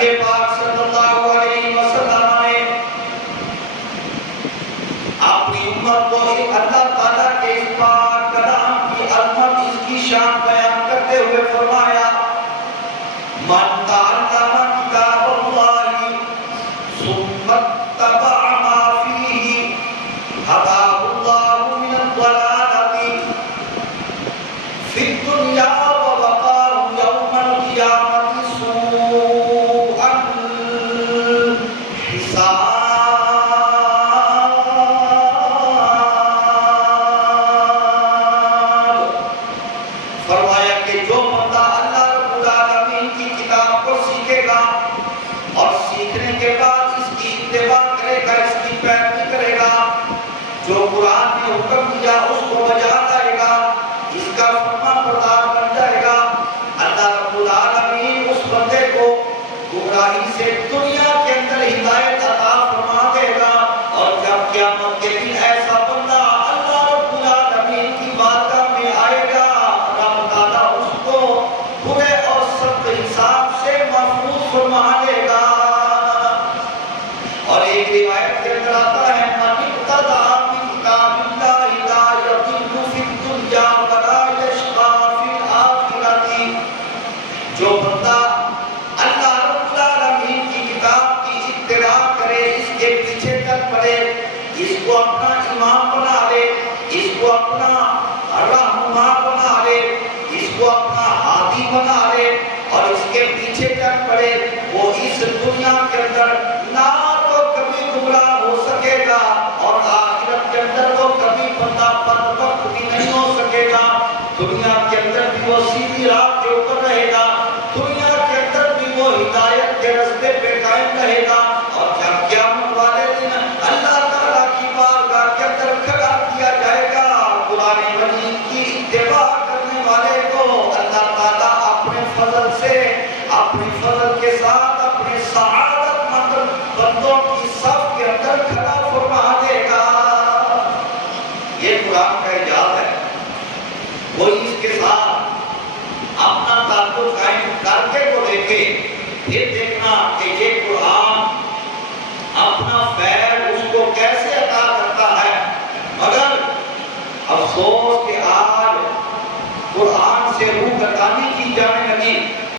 نبی پاک صلی اللہ علیہ وسلم نے اپنی امت کو اللہ تعالیٰ کے اس پاک کلام کی عظمت، اس کی شان بیان کرتے ہوئے فرمایا من تعلم کتاب اللہ ثم اتبع ما فیہ ہداہ اللہ من الضلالۃ فی الدنیا ووقاہ یوم القیامۃ سوء الحساب۔ فرمایا کہ جو بندہ اللہ رب العالمین کی کتاب کو سیکھے گا اور سیکھنے کے بعد اس کی اتباع کرے گا، اس کی پیروی کرے گا، جو قرآن نے حکم دیا اس کو بجا لائے گا، اس کا فرما بردار بن جائے گا، اللہ رب العالمین اس بندے کو گمراہی سے دنیا کے اندر ہدایت عطا فرما دے گا، اور جب قیامت کے دن ایسا بندہ اللہ رب العالمین کی بارگاہ میں آئے گا، رب تعالیٰ اس کو برے اور سخت حساب سے محفوظ فرما دے گا۔ اور ایک روایت کے اندر آتا ہے من اقتدى بکتاب اللہ لا یضل فی الدنیا ولا یشقی فی الآخرۃ۔ جو بندہ اللہ رب العالمین کی کتاب کی اتباع کرے، اس کے پیچھے چل پڑے، اس کو اپنا امام بنا لے، اس کو اپنا رہنما بنا لے، اس کو اپنا ہادی بنا لے اور اس کے پیچھے چل پڑے، وہ اس دنیا کے اندر نہ تو کبھی گمراہ ہو سکے گا اور آخرت کے اندر تو کبھی بندہ بدبخت بھی نہیں ہو سکے گا۔ دنیا کے اندر بھی وہ سیدھی راہ کے اوپر رہے گا، دنیا کے اندر بھی وہ ہدایت کے راستے پہ قائم رہے گا، اور جب قیامت والے دن اللہ تعالیٰ کی بارگاہ کے اندر کھڑا کیا جائے گا، قرآن مجید کی اتباع کرنے والے کو اللہ تعالیٰ اپنے فضل سے، اپنے فضل کے ساتھ اپنے سعادت مند بندوں کی صف کے اندر کھڑا فرما دے گا۔ یہ قرآن کا اعجاز ہے۔ کوئی اس کے ساتھ اپنا تعلق قائم کر کے تو دیکھے، پھر دیکھنا کہ یہ